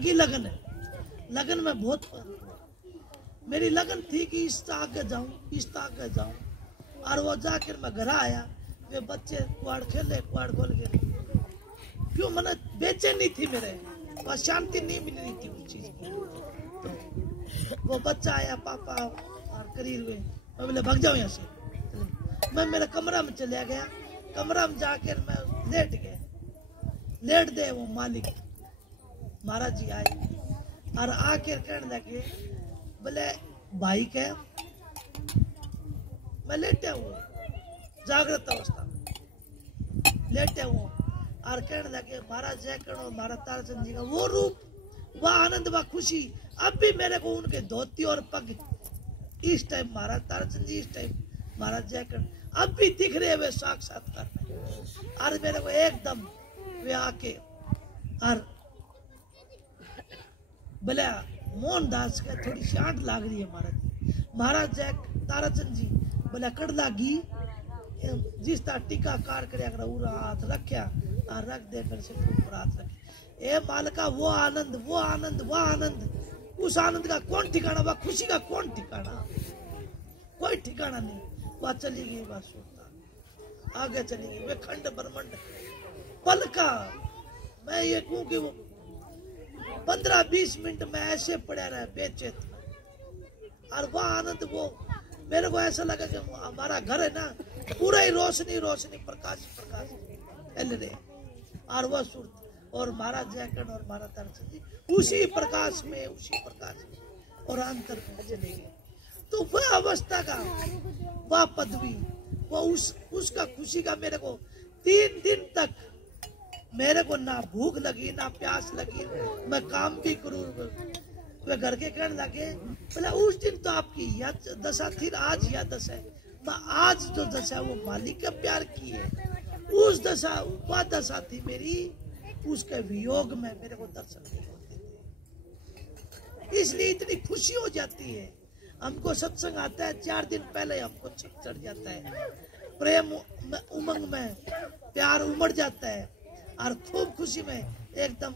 की लगन है, लगन में बहुत मेरी लगन थी कि इस आगे जाऊं, इस आगे जाऊं। और वो जाकर मैं घर आया, वे बच्चे कुआड़ खेले, कुआड़ खोल के क्यों मैंने बेचैनी थी, मेरे वह शांति नहीं मिल रही थी उस चीज की। तो वो बच्चा आया, पापा और करीब हुए, मैं बोले भाग जाओ यहाँ से। मैं मेरे कमरा में चला गया, कमरा में जाकर मैं लेट गया, लेट दे। वो मालिक महाराज जी आए और आकर कहने लगे, बोले भाई के मैं लेटे हूँ, जागृत अवस्था में लेटे हूँ, और कहने लगे महाराज जय करो, महाराज ताराचंद जी का वो रूप, वह आनंद, वह खुशी अब भी मेरे को उनके धोती और पग इस टाइम महाराज ताराचंद जी, इस टाइम महाराज जय करो अब भी दिख रहे वे साक्षात्कार में। और मेरे को एकदम वे आके और बोले मोहनदास के थोड़ी शांत लाग रही है महाराज, महाराज जय ताराचंद जी बोले कड़ लागी जिस तरह टीका कार कर हाथ रखा और रख दे कर से ऊपर हाथ रखे। ए मालका वो आनंद, वो आनंद, वो आनंद, उस आनंद का कौन ठिकाना, वह खुशी का कौन ठिकाना, कोई ठिकाना नहीं। वह चली गई, वह सोता आगे चली गई, वे खंड ब्रह्मंड पल का। मैं ये कहूँ कि वो 15-20 मिनट में ऐसे पड़ा रहे बेचैन, और वह आनंद, वो मेरे को ऐसा लगा कि हमारा घर है ना, पूरा ही रोशनी रोशनी, प्रकाश प्रकाश फैल रहे, और वह सुरत और महाराज जयकर्ण और महाराज ताराचंद जी उसी प्रकाश में, उसी प्रकाश में और अंतर में चले गए। तो वह अवस्था का, वह पदवी, वह उसका खुशी का मेरे को 3 दिन तक मेरे को ना भूख लगी, ना प्यास लगी, मैं काम भी करूँ। वे घर के कहने लगे, बोले उस दिन तो आपकी यह दशा थी, आज यह दशा है। मैं आज जो दशा है वो मालिक का प्यार की है, उस दशा, वह दशा थी मेरी, उसके वियोग में मेरे को दर्शन नहीं होते थे, इसलिए इतनी खुशी हो जाती है। हमको सत्संग आता है 4 दिन पहले हमको चिप चढ़ जाता है, प्रेम उमंग में प्यार उमड़ जाता है, और खूब खुशी में एकदम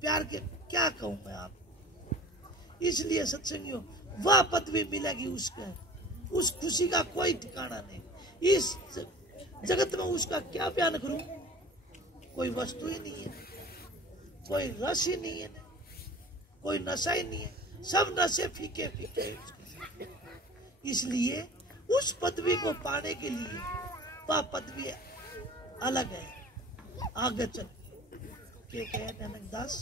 प्यार के क्या कहूं मैं आप। इसलिए सत्संगियों वह पदवी मिलेगी उसके, उस खुशी का कोई ठिकाना नहीं। इस जगत में उसका क्या बयान करूं, कोई वस्तु ही नहीं है, कोई रस ही नहीं है, कोई नशा ही नहीं है, सब नशे फीके फीके। इसलिए उस पदवी को पाने के लिए वह पदवी अलग है। आगे चल के कहे नानक दास,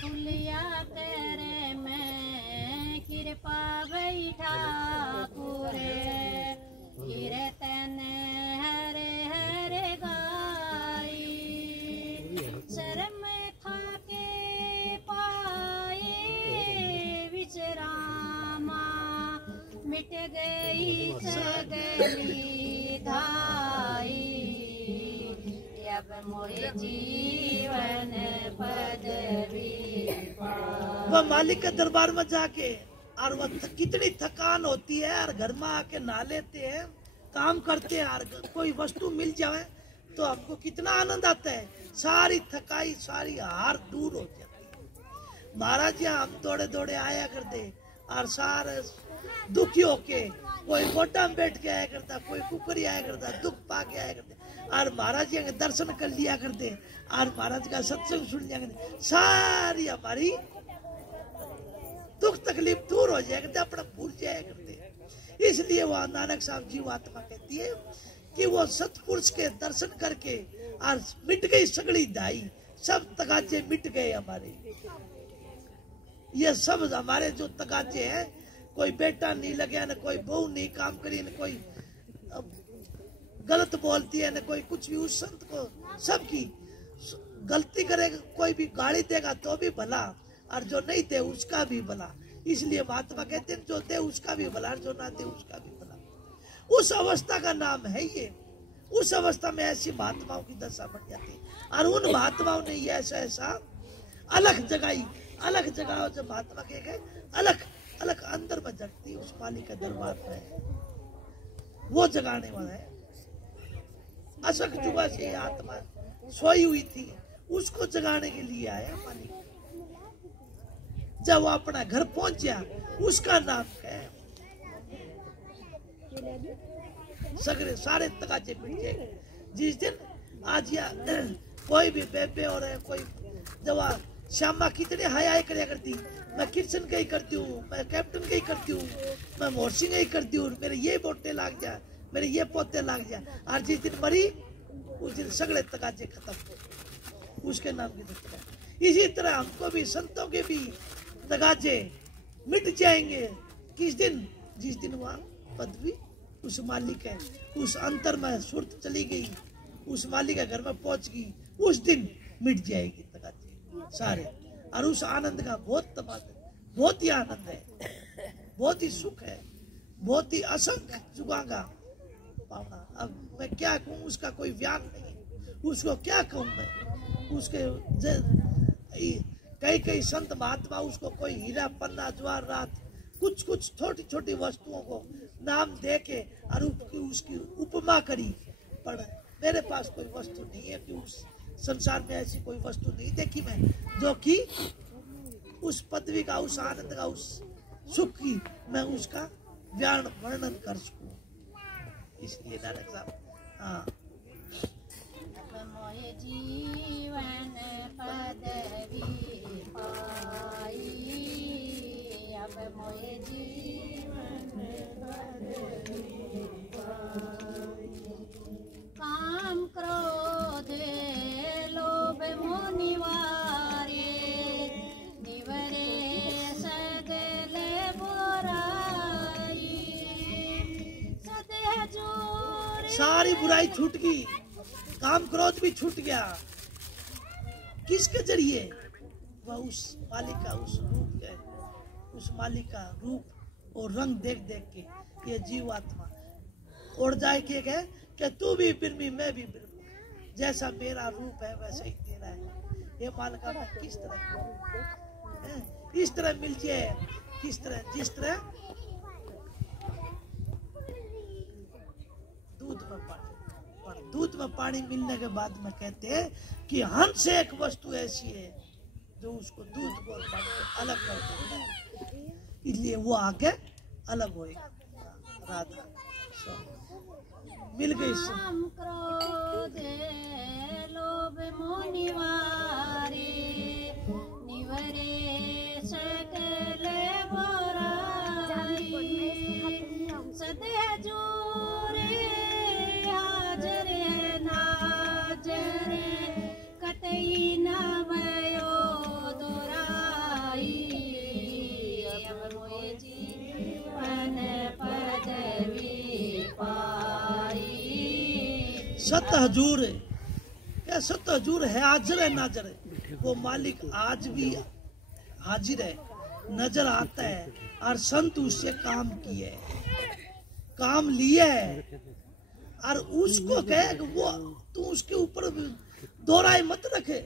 फुलिया तेरे में कृपा बैठा पूरे, कीर्तन हरे हरे गाई, शर्म खाके पाए विचरामा, मिट गई सगली धाई, अब मोरे जीवन पदवी। वह मालिक के दरबार में जाके, और वह कितनी थकान होती है, और घर में आके नहा लेते हैं, काम करते हैं, और कोई वस्तु मिल जाए तो हमको कितना आनंद आता है, सारी थकाई, सारी हार दूर हो जाती है। महाराज यहाँ हम दौड़े दौड़े आया करते, और सारे दुखी होके, कोई गोटा में बैठ के आया करता, कोई कुकरी आया करता, दुख पा के आया करते, और महाराज जी के दर्शन कर लिया करते, और महाराज का सत्संग सुन लिया करते, सारी हमारी दुख तकलीफ दूर हो जाया करते, अपना भूल जाया करते। इसलिए वह नानक साहब जी आत्मा कहती है कि वो सतपुरुष के दर्शन करके, और मिट गई सगड़ी दाई, सब तगाजे मिट गए हमारे। ये सब हमारे जो तगाजे हैं, कोई बेटा नहीं लगे, न कोई बहू नहीं काम करी, न कोई गलत बोलती है, न कोई कुछ भी, उस संत को सबकी गलती करेगा, कोई भी गाली देगा तो भी भला, और जो नहीं दे उसका भी भला। इसलिए महात्मा कहते हैं जो दे उसका भी भला, और जो ना दे उसका भी भला। उस अवस्था का नाम है ये। उस अवस्था में ऐसी महात्माओं की दशा बन जाती है, और उन महात्माओं ने ये ऐसा ऐसा अलग जगाई, अलग जगह जब महात्मा के गए, अलग अलग अंदर में जगती उस मालिक के दरबार में, वो जगाने वाला है। अशक जुआ से आत्मा सोई हुई थी, उसको जगाने के लिए आया मालिक। जब वो अपना घर पहुंचा, उसका नाम क्या है? सगरे सारे तकाचे मिट जाएंगे जिस दिन। आज या कोई भी बेबे और कोई जवा श्यामा कितने हाय हाय करया करती, मैं किशन का ही करती हूँ, मैं कैप्टन का ही करती हूँ, मैं मोर्सिंग का ही करती हूँ, मेरे ये पोते लाग जा, मेरे ये पोते लाग जा। और जिस दिन मरी उस दिन सगड़े तकाचे खत्म, उसके नाम की तकाचे। इसी तरह हमको भी संतों के भी तकाचे मिट जाएंगे किस दिन? जिस दिन वहाँ पदवी उस मालिक है, उस अंतर में सुरत चली गई, उस मालिक के घर में पहुंच गई, उस दिन मिट जाएगी तकाचे सारे। और उस आनंद का बहुत ही आनंद है, बहुत ही सुख है, बहुत ही असंख्य जुगा का पावना। अब मैं क्या कहूँ, उसका कोई व्याग नहीं, उसको क्या कहूँ मैं। उसके कई संत महात्मा उसको कोई हीरा पन्ना ज्वार रात कुछ कुछ छोटी छोटी वस्तुओं को नाम दे के और उसकी उपमा करी। पर मेरे पास कोई वस्तु नहीं है कि उस संसार में ऐसी कोई वस्तु नहीं देखी मैं जो कि उस पदवी का, उस आनंद का, उस सुख की मैं उसका वर्णन कर सकूं। इसलिए नानक साहब, हाँ, मोहे जीवन पदवी पाई, अब मोहे जीवन पदवी पाई। काम क्रोध लोभ मोह निवारे, निवरे सगले बुराई, सदह जोरे सारी बुराई छूट गई, काम क्रोध भी छूट गया। किसके जरिए? वह उस मालिक का, उस रूप है, उस मालिक का रूप और रंग देख देख के ये जीव आत्मा उड़ जाए के कहे कि तू भी बिरमी मैं भी बिरमी, जैसा मेरा रूप है वैसा ही तेरा है। ये मालिका मैं किस तरह इस तरह मिल जाए, किस तरह, जिस तरह दूध में पानी मिलने के बाद में कहते हैं कि हंस एक वस्तु ऐसी है जो उसको दूध को और पानी को अलग कर देता है, इसलिए वो आगे अलग होएगा। राधा मिल गई। काम क्रोध लोभ मोह निवारे, निवरे सकल बुराई, सदह जोरे हाजर नाजर, कतई न भयो दुराई, अब मोहे जीवन पदवी पाई। सत हजूर है, क्या सत हजूर है, हाजिर है नाजर है। वो मालिक आज भी हाजिर है, नजर आता है, और संत उससे काम किए, काम लिए है, और उसको कहे कि वो तू उसके ऊपर दोहराए मत रखे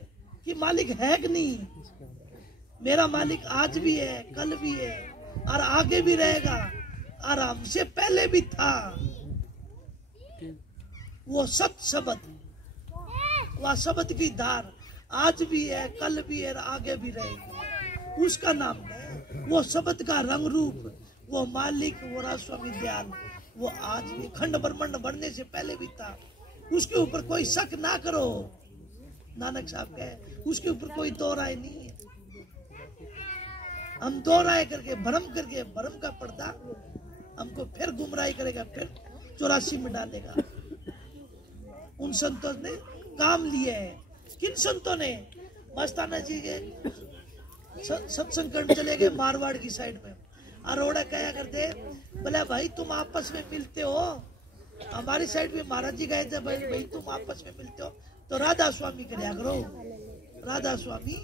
कि मालिक है कि नहीं। मेरा मालिक आज भी है, कल भी है, और आगे भी रहेगा, और हमसे पहले भी था। वो सत शब्द, वह शब्द की धार आज भी है, कल भी है, आगे भी रहेगी। उसका नाम है, वो शब्द का रंग रूप, वो मालिक, वो रास्वामी दयाल, वो आज भी खंड ब्रह्मांड बढ़ने से पहले भी था। उसके ऊपर कोई शक ना करो, नानक साहब कहे, उसके ऊपर कोई दो राय नहीं है। हम दो राय करके भ्रम का पर्दा हमको फिर गुमराही करेगा, फिर 84 में डालेगा। उन संतों ने काम लिए है। किन संतों ने? मस्ताना जी के सत्संग करने चले गए मारवाड़ की साइड में, अरोड़ा कहा करते, बोले भाई तुम आपस में मिलते हो, हमारी साइड में महाराज जी गए थे, भाई तुम आपस में मिलते हो तो राधा स्वामी करया करो, राधा स्वामी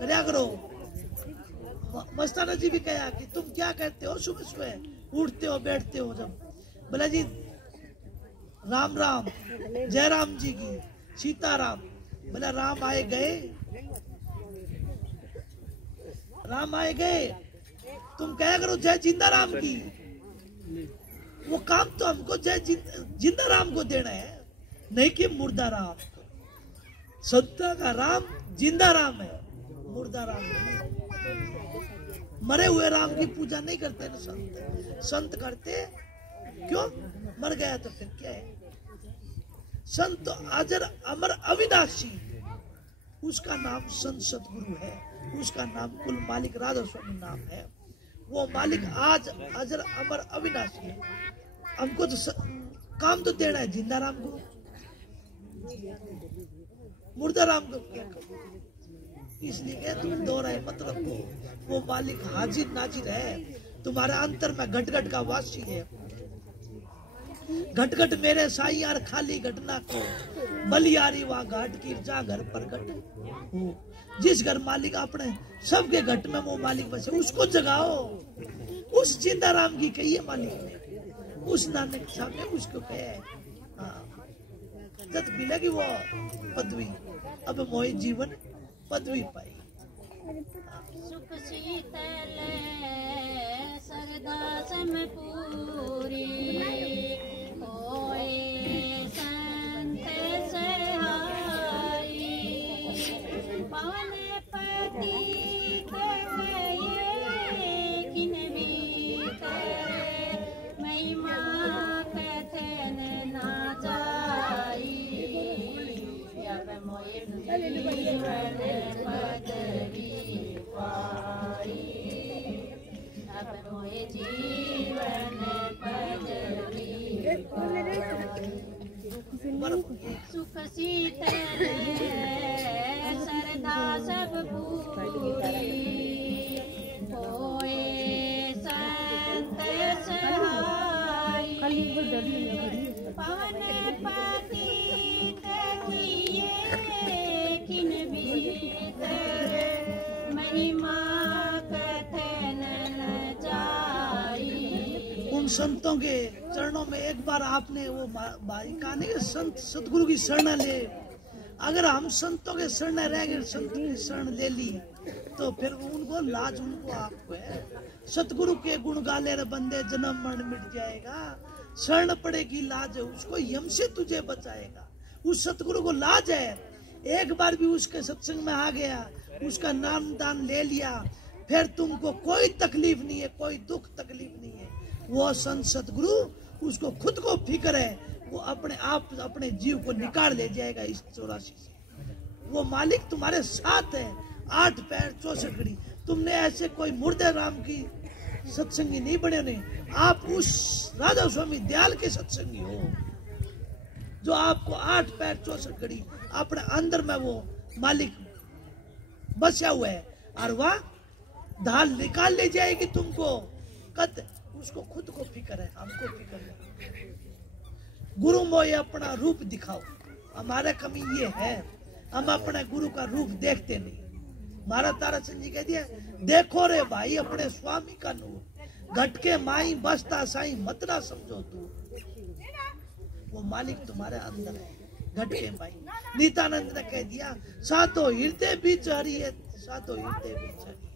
करया करो। मस्ताना जी भी कहा कि तुम क्या करते हो, सुबह सुबह उठते हो बैठते हो जब, बोला जी राम राम, जय राम जी की, सीताराम। बोला राम आए गए, राम आए गए, तुम क्या करो जय जिंदा राम की। वो काम तो हमको जय जिंदा राम को देना है, नहीं कि मुर्दा राम को। संता का राम जिंदा राम है, मुर्दा राम नहीं। मरे हुए राम की पूजा नहीं करते ना संत। संत करते क्यों? मर गया तो फिर क्या है? संत अजर अमर अविनाशी, उसका नाम संत सतगुरु है, उसका नाम कुल मालिक राधा स्वामी नाम है। वो मालिक आज अजर अमर अविनाशी है। हमको तो काम तो देना है जिंदा राम को, मुर्दा राम को क्या करो? इसलिए क्या तुम दोहराए मतलब को, वो मालिक हाजिर नाजिर है, तुम्हारे अंतर में घट घट का वासी है। घट घट मेरे साई यार खाली घटना को, बलियारी वहां घाट की जा घर पर घट हो। जिस घर मालिक अपने सबके घट में वो मालिक बसे, उसको जगाओ। उस जिंदा राम की कहिए मालिक ने, उस नानक साहब ने उसको कहे। जब मिलेगी वो पदवी, अब मोहि जीवन पदवी पाई। सुख शीतल सरदा सम पूरी, होए संत सहाई। पवन पतित गए किन भीतर, महिमा कथन ना जाई। अब मोहि जीवन पदवी पाई, अब मोहि जीवन पदवी पाई। सुख शीतल सरदा सब पूरी, होए संत सहाई। पवन पतित किए किन भीतर, महिमा कथन न जाई। उन संतों के चरणों में एक बार आपने वो भाई कहा नहीं, संत सतगुरु की शरण ले। अगर हम संतों के शरण रह गए, संत की शरण ले ली, तो फिर उनको लाज उनको आपको है। सतगुरु के गुण गाले रे बंदे, जन्म मरण मिट जाएगा। शरण पड़ेगी लाज, उसको यम से तुझे बचाएगा। उस सतगुरु को लाज है, एक बार भी उसके सत्संग में आ गया, उसका नाम दान ले लिया, फिर तुमको कोई तकलीफ नहीं है, कोई दुख तकलीफ नहीं है। वो संत सतगुरु, उसको खुद को फिक्र है, वो अपने आप अपने जीव को निकाल ले जाएगा इस 84 से। वो मालिक तुम्हारे साथ है, 8 पैर 64 घड़ी। तुमने ऐसे कोई मुर्दे राम की सत्संगी नहीं बने नहीं, आप उस राधा स्वामी दयाल के सत्संगी हो, जो आपको 8 पैर 64 घड़ी अपने अंदर में वो मालिक बसा हुआ है, और वह ढाल निकाल ले जाएगी तुमको। कद उसको खुद को फिक्र है, हमको फिक्र है। गुरु मोये अपना रूप दिखाओ, हमारा कमी ये है, हम अपने गुरु का रूप देखते नहीं। महाराज ताराचंद जी कह दिया, देखो रे भाई अपने स्वामी का नूर, घटके माई बसता साई मत ना समझो तू। वो मालिक तुम्हारे अंदर है, घटके माई। नित्यानंद ने कह दिया, सातो हृदय बीच हरी है, सातो हृदय बीच हरी है,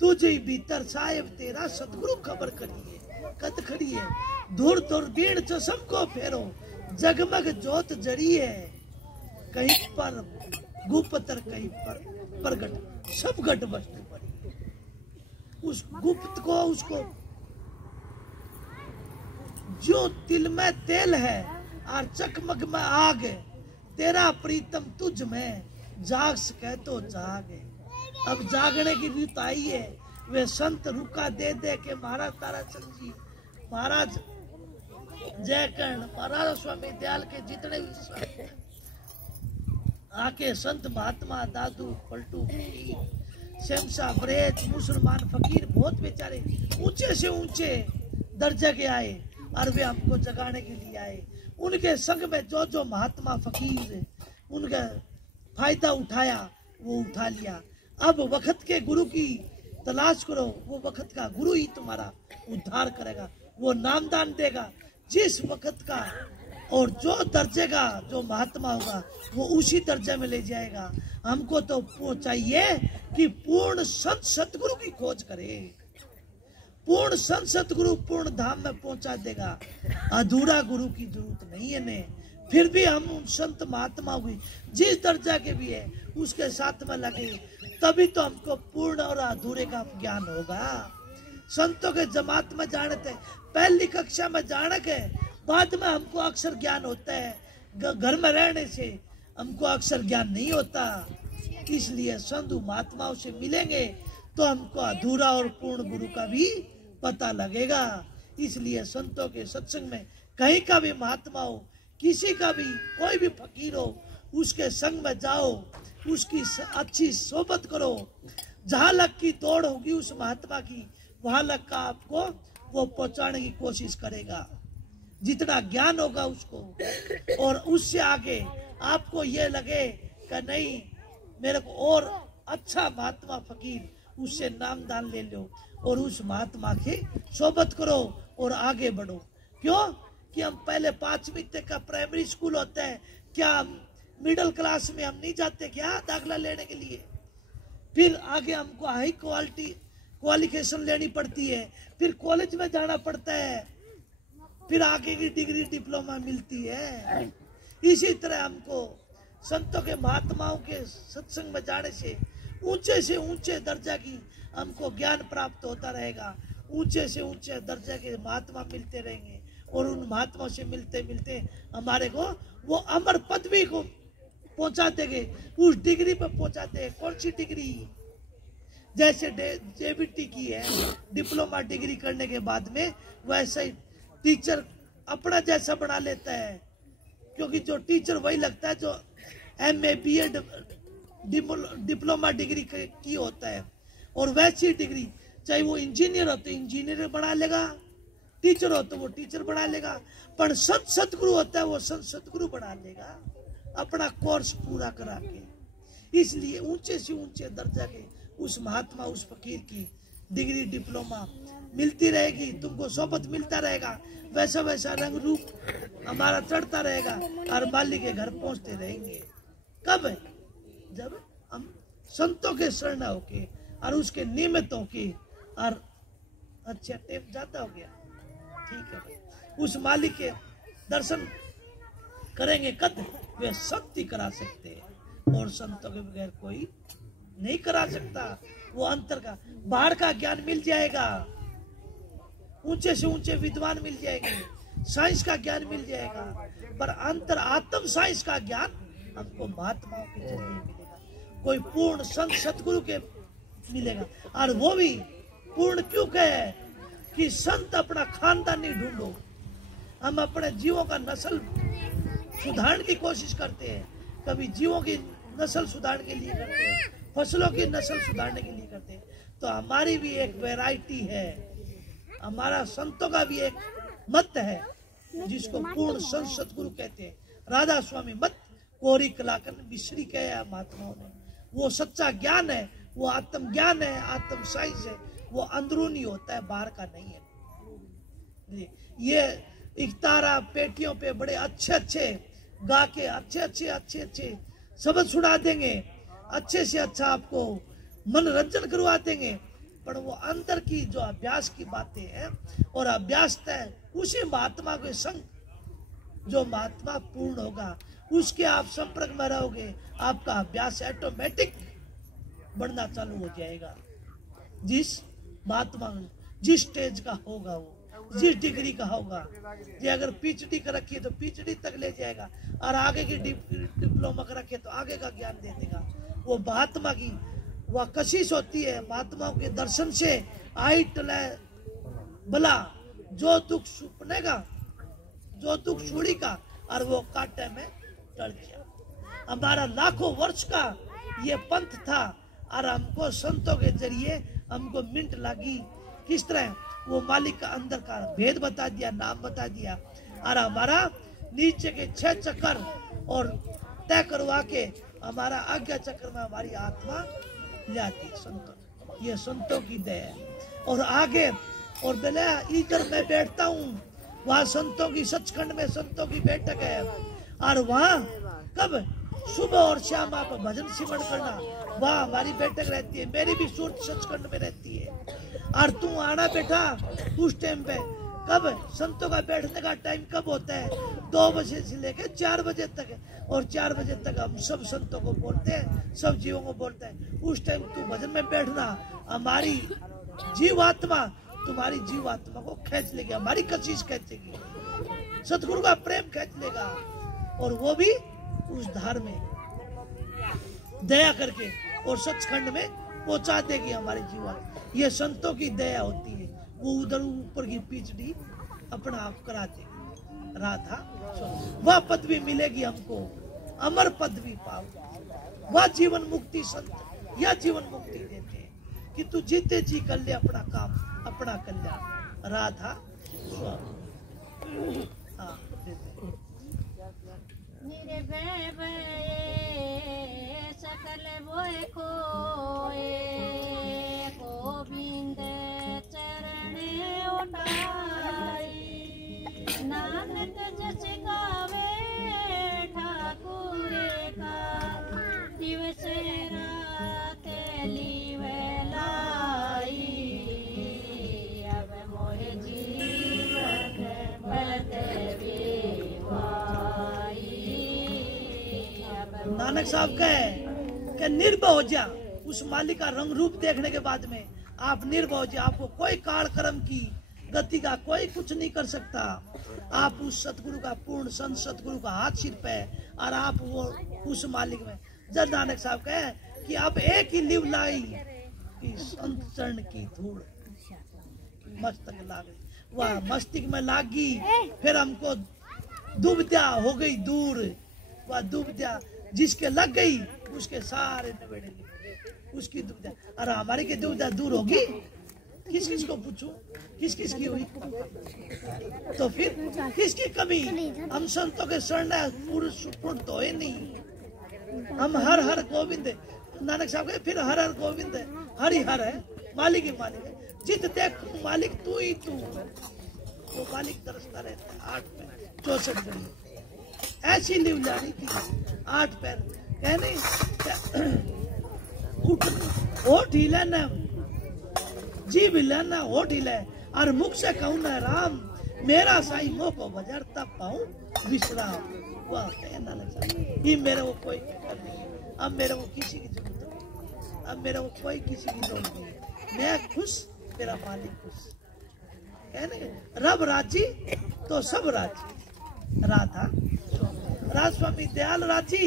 तुझे भीतर साहेब तेरा सतगुरु खबर करिए। कद खड़ी है, धूर दूरबीन चशम को फेरो, जगमग जोत जड़ी है, कहीं पर गुप्तर कहीं पर प्रगट, सब घट वस्तु पड़ी। उस गुप्त को, उसको जो तिल में तेल है और चकमक में आग है, तेरा प्रीतम तुझ में, जाग सके तो जाग। अब जागने की रीत आई है। वे संत रुका दे दे के महाराज ताराचंद जी, महाराज जयकर्ण, महाराज स्वामी दयाल के जितने भी संत आके, संत महात्मा दादू पलटू शमशा ब्रेच मुसलमान फकीर बहुत बेचारे ऊंचे से ऊंचे दर्जे के आए, और वे हमको जगाने के लिए आए। उनके संग में जो जो महात्मा फकीर उनका फायदा उठाया, वो उठा लिया। अब वक्त के गुरु की तलाश करो, वो वक्त का गुरु ही तुम्हारा उद्धार करेगा, वो नामदान देगा जिस वक्त का, और जो दर्जे का जो महात्मा होगा वो उसी दर्जे में ले जाएगा। हमको तो चाहिए कि पूर्ण संत सतगुरु की खोज करे। पूर्ण संत सतगुरु पूर्ण धाम में पहुंचा देगा। अधूरा गुरु की जरूरत नहीं है ने, फिर भी हम उन संत महात्मा हुई जिस दर्जा के भी है उसके साथ में लगे, तभी तो हमको पूर्ण और अधूरे का ज्ञान होगा। संतों के जमात में जाने थे, पहली कक्षा में जाने के बाद में हमको अक्षर ज्ञान होता है। घर में रहने से हमको अक्षर ज्ञान नहीं होता। इसलिए संत महात्माओं से मिलेंगे तो हमको अधूरा और पूर्ण गुरु का भी पता लगेगा। इसलिए संतों के सत्संग में कहीं का भी महात्मा हो, किसी का भी कोई भी फकीर हो, उसके संग में जाओ, उसकी अच्छी सोबत करो। जहां लग की दौड़ होगी उस महात्मा की, वहां लग का आपको वो पहुंचाने की कोशिश करेगा, जितना ज्ञान होगा उसको। और उससे आगे आपको ये लगे कि नहीं मेरे को और अच्छा महात्मा फकीर, उससे नाम दान ले लो और उस महात्मा की सोबत करो और आगे बढ़ो। क्यों कि हम पहले 5वीं तक का प्राइमरी स्कूल होता है, क्या मिडिल क्लास में हम नहीं जाते क्या दाखला लेने के लिए? फिर आगे हमको हाई क्वालिफिकेशन लेनी पड़ती है, फिर कॉलेज में जाना पड़ता है, फिर आगे की डिग्री डिप्लोमा मिलती है। इसी तरह हमको संतों के महात्माओं के सत्संग में जाने से ऊंचे दर्जा की हमको ज्ञान प्राप्त होता रहेगा। ऊंचे से ऊंचे दर्जा के महात्मा मिलते रहेंगे और उन महात्माओं से मिलते मिलते हमारे को वो अमर पदवी को पहुंचा देंगे, उस डिग्री पर पहुंचा देंगे। कौन सी डिग्री? जैसे जेबीटी की है, डिप्लोमा डिग्री करने के बाद में वैसे ही टीचर अपना जैसा बना लेता है, क्योंकि जो टीचर वही लगता है जो MA BEd डिप्लोमा डिग्री की होता है। और वैसी डिग्री चाहे वो इंजीनियर हो तो इंजीनियर बना लेगा, टीचर हो तो वो टीचर बना लेगा, पर संत सतगुरु होता है वो संत सतगुरु बना लेगा अपना कोर्स पूरा करा के। इसलिए ऊंचे से ऊंचे दर्जा के उस महात्मा उस फकीर की डिग्री डिप्लोमा मिलती रहेगी, तुमको सोबत मिलता रहेगा, वैसा वैसा रंग रूप हमारा चढ़ता रहेगा और मालिक के घर पहुंचते रहेंगे। कब? जब हम संतों के शरण होके और उसके नियमित होके। और अच्छा टेप जाता हो गया, ठीक है, उस मालिक के दर्शन करेंगे कद वे शक्ति करा सकते हैं और संतों के बगैर कोई नहीं करा सकता। वो अंतर का बाहर का ज्ञान मिल जाएगा, ऊंचे से ऊंचे विद्वान मिल जाएंगे, साइंस का ज्ञान मिल जाएगा, पर अंतर आत्म साइंस का ज्ञान हमको महात्माओं के जरिए मिलेगा। कोई पूर्ण संत सतगुरु के मिलेगा। और वो भी पूर्ण क्यों कहे कि संत अपना खानदान नहीं ढूंढो, हम अपने जीवों का नस्ल सुधारने की कोशिश करते हैं। कभी जीवों की नस्ल सुधारने के लिए करते हैं, फसलों की नस्ल सुधारने के लिए करते हैं। तो हमारी भी एक वैरायटी है, हमारा संतों का भी एक मत है जिसको पूर्ण संत सतगुरु कहते हैं। राधा स्वामी मत कोरी कलाकन मिश्री कहे महात्माओं ने। वो सच्चा ज्ञान है, वो आत्म ज्ञान है, आत्म साइंस है, वो अंदरूनी होता है, बाहर का नहीं है। ये इकतारा पेटियों पे बड़े अच्छे अच्छे गा के अच्छे शब्द सुना देंगे, अच्छे से अच्छा आपको मनोरंजन करवा देंगे, पर वो अंदर की जो अभ्यास की बातें हैं और अभ्यास तय उसी महात्मा के संग जो महात्मा पूर्ण होगा उसके आप संपर्क में रहोगे, आपका अभ्यास ऑटोमेटिक बढ़ना चालू हो जाएगा। जिस महात्मा जिस स्टेज का होगा, वो जिस डिग्री का होगा, ये अगर PhD का रखी है तो PhD तक ले जाएगा और आगे की डिप्लोमा का रखे तो आगे का ज्ञान दे देगा। वो महात्मा की वह कशिश होती है, महात्माओं के दर्शन से आई टले भला जो दुख सुपनेगा, जो दुख सुड़ी का और वो काटे में टल गया। हमारा लाखों वर्ष का ये पंथ था और हमको संतों के जरिए हमको मिनट लगी। किस तरह वो मालिक का अंदर का भेद बता दिया, नाम बता दिया और हमारा नीचे के 6 चक्कर और तय करवा के हमारा आज्ञा चक्र में हमारी आत्मा ले आती है। संतों, ये संतों की दया है। और आगे और बोले इधर मैं बैठता हूँ, वहाँ संतों की सचखंड में संतों की बैठक है और वहाँ कब सुबह और शाम आप भजन सिमरण करना, वहाँ हमारी बैठक रहती है। मेरी भी सूरत सचखंड में रहती है और तू आना बेटा उस टाइम पे कब संतों का बैठने का टाइम कब होता है? 2 बजे से लेके 4 बजे तक है। और 4 बजे तक हम सब संतों को बोलते हैं, सब जीवों को बोलते हैं, उस टाइम तू भजन में बैठना, हमारी जीवात्मा तुम्हारी जीवात्मा को खींच लेगी, हमारी कशिश खींचेगी, सतगुरु का प्रेम खींच लेगा, और वो भी उस धार में दया करके और सचखंड में पहुंचा देगी हमारे जीवन। ये संतों की दया होती है, वो उधर ऊपर की पीछड़ी अपना आप करा देगी। राधा वह पदवी मिलेगी हमको, अमर पदवी पाओ, वह जीवन मुक्ति संत यह जीवन मुक्ति देते हैं कि तू जीते जी कर ले अपना काम, अपना कल्याण। राधा हाँ सकल बोए खोए गोविंद चरण उठाई, नानक जस गावे ठाकुर का, दिवस रात लीवे लाई, अब मोह जीवन बदवी पाई। नानक साहब कहे कि निर्भय हो जा, उस मालिक का रंग रूप देखने के बाद में आप निर्भय हो जा, आपको कोई काल कर्म की गति का कोई कुछ नहीं कर सकता। आप उस सतगुरु का पूर्ण संत सतगुरु का हाथ सिर पे, और आप वो उस मालिक में। जब नानक साहब कहे कि आप एक ही लिव लाई कि संत चरण की धूल मस्तक लाग गई, वह मस्तिष्क में लागी, फिर हमको दुविधा हो गई दूर, वह दुविधा जिसके लग गई उसके सारे नवेड़े निकल गए, उसकी दुविधा। अरे हमारी की दुविधा दूर होगी? किस किस को पूछूं, किस किस की हुई? तो फिर किसकी कमी? हम संतों के शरण पुरुष तो है नहीं, हम हर हर गोविंद। नानक साहब कहे फिर हर हर गोविंद है, हरि हर है, मालिक ही मालिक है, जित देख मालिक तू ही तू। वो मालिक तरसता रहता है 8 पैर 64 घड़ी, ऐसी लिव लानी थी 8 पैर। कहने होठ हिले न जीभ हिले न होठ हिले, और मुख से कहूँ न राम, मेरा साई मोह को बजार तब पाऊं विश्राम। वाह नानक साहब, ये मेरे को कोई फिक्र नहीं है, अब मेरे को किसी की जरूरत नहीं, अब मेरे को कोई किसी की लोड़ नहीं है, मैं खुश, मेरा मालिक खुश। कहने रब राजी तो सब राजी। राधा राज स्वामी दयाल राजी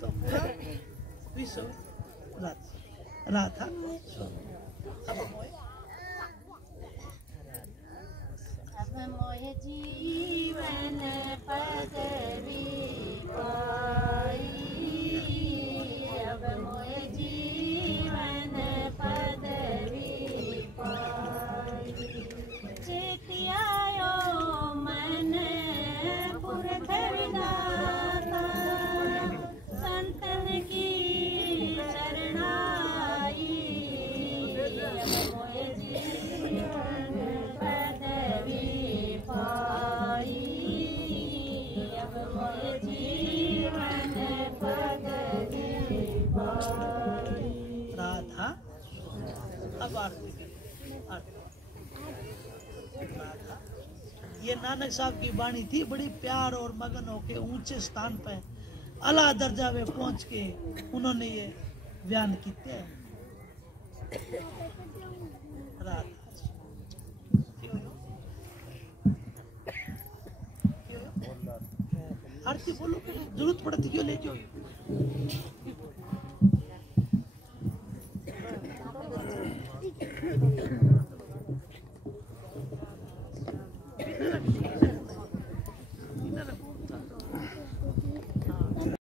तो पूरा विश्व राजी। राधा अब मोह जीवन पदवी पाई, अब मोह जीवन पदवी पाई, चेतियायो मन पुरख विधाता, संतन की शरणाई, अब मोह जीवन पदवी पाई, अब मोह जीवन पदवी पाई। राधा अब आरती करें, आरती। राधा ये नानक साहब की वाणी थी, बड़ी प्यार और मगन होके ऊंचे स्थान पे अला दर्जा में पहुंच के उन्होंने ये बयान किए। राधा आरती बोलो, जरूरत पड़ती क्यों ले जाओ।